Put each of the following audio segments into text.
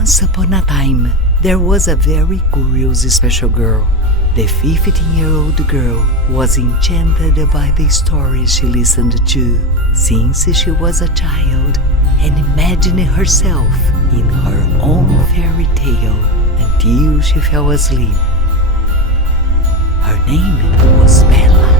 Once upon a time, there was a very curious special girl. The 15-year-old girl was enchanted by the stories she listened to since she was a child and imagined herself in her own fairy tale until she fell asleep. Her name was Bella.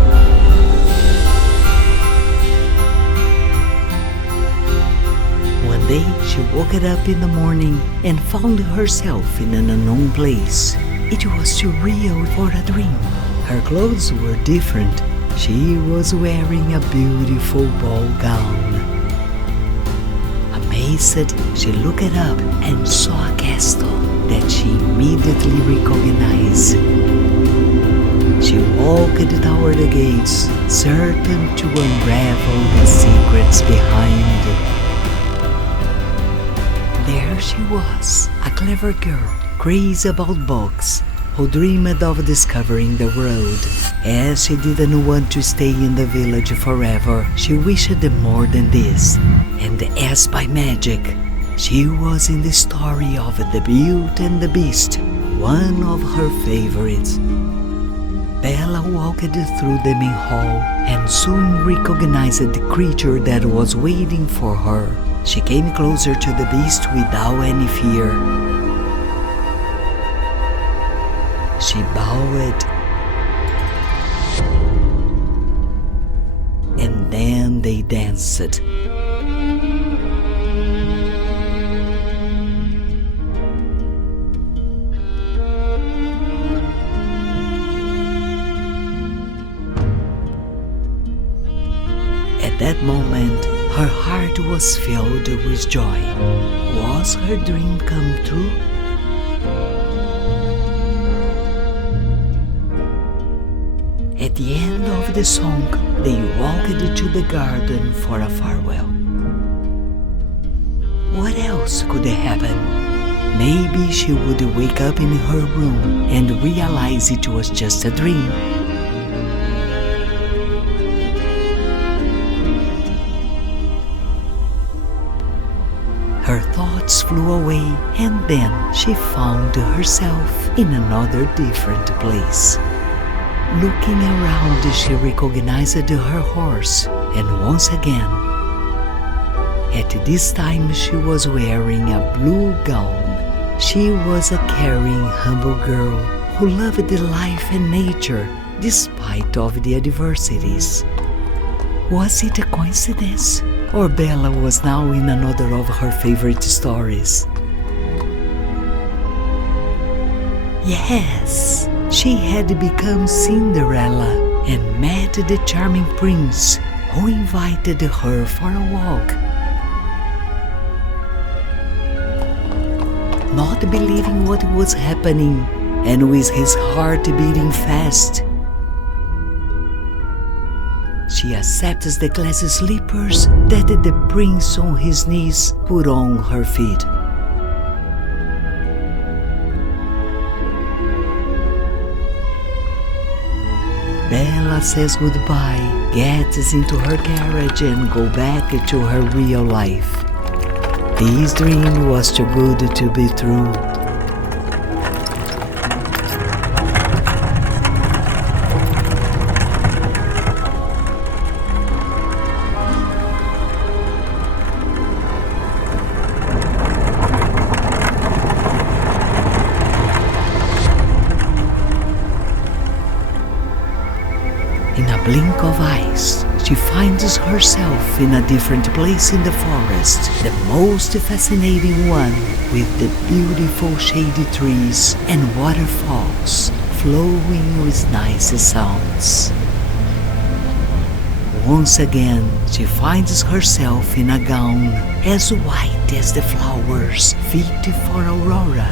One day she woke up in the morning and found herself in an unknown place. It was too real for a dream. Her clothes were different. She was wearing a beautiful ball gown. Amazed, she looked up and saw a castle that she immediately recognized. She walked toward the gates, certain to unravel the secrets behind. There she was, a clever girl, crazy about books, who dreamed of discovering the world. As she didn't want to stay in the village forever, she wished more than this. And as by magic, she was in the story of The Beauty and the Beast, one of her favorites. Bella walked through the main hall and soon recognized the creature that was waiting for her. She came closer to the beast without any fear. She bowed, and then they danced. At that moment, her heart was filled with joy. Was her dream come true? At the end of the song, they walked to the garden for a farewell. What else could happen? Maybe she would wake up in her room and realize it was just a dream. Her thoughts flew away, and then she found herself in another different place. Looking around, she recognized her horse, and once again, at this time she was wearing a blue gown. She was a caring, humble girl who loved life and nature despite of the adversities. Was it a coincidence? Or Bella was now in another of her favorite stories? Yes, she had become Cinderella and met the charming prince who invited her for a walk. Not believing what was happening and with his heart beating fast, she accepts the glass slippers that the prince on his knees put on her feet. Bella says goodbye, gets into her carriage and goes back to her real life. This dream was too good to be true. In a blink of eyes, she finds herself in a different place in the forest, the most fascinating one, with the beautiful shady trees and waterfalls flowing with nice sounds. Once again, she finds herself in a gown as white as the flowers fit for Aurora.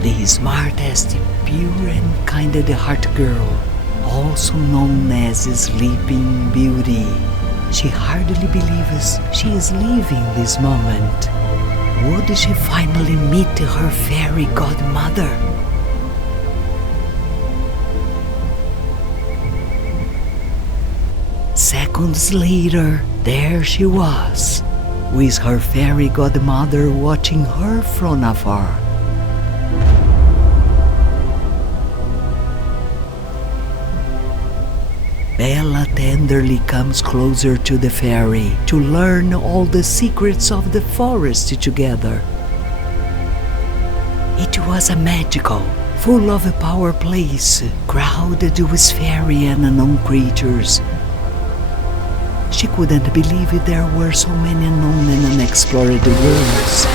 The smartest, pure and kind-hearted girl, also known as Sleeping Beauty. She hardly believes she is living this moment. Would she finally meet her fairy godmother? Seconds later, there she was, with her fairy godmother watching her from afar. Bella tenderly comes closer to the fairy to learn all the secrets of the forest together. It was a magical, full of power place, crowded with fairy and unknown creatures. She couldn't believe there were so many unknown and unexplored worlds.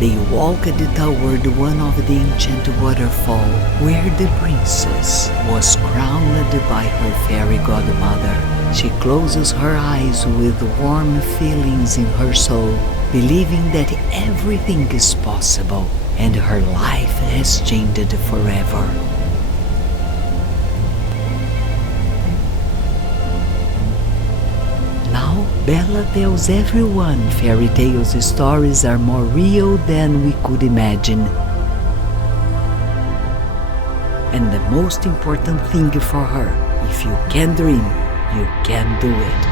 They walked toward one of the ancient waterfall where the princess was crowned by her fairy godmother. She closes her eyes with warm feelings in her soul, believing that everything is possible and her life has changed forever. Now, Bella tells everyone fairy tales stories are more real than we could imagine. And the most important thing for her, if you can dream, you can do it.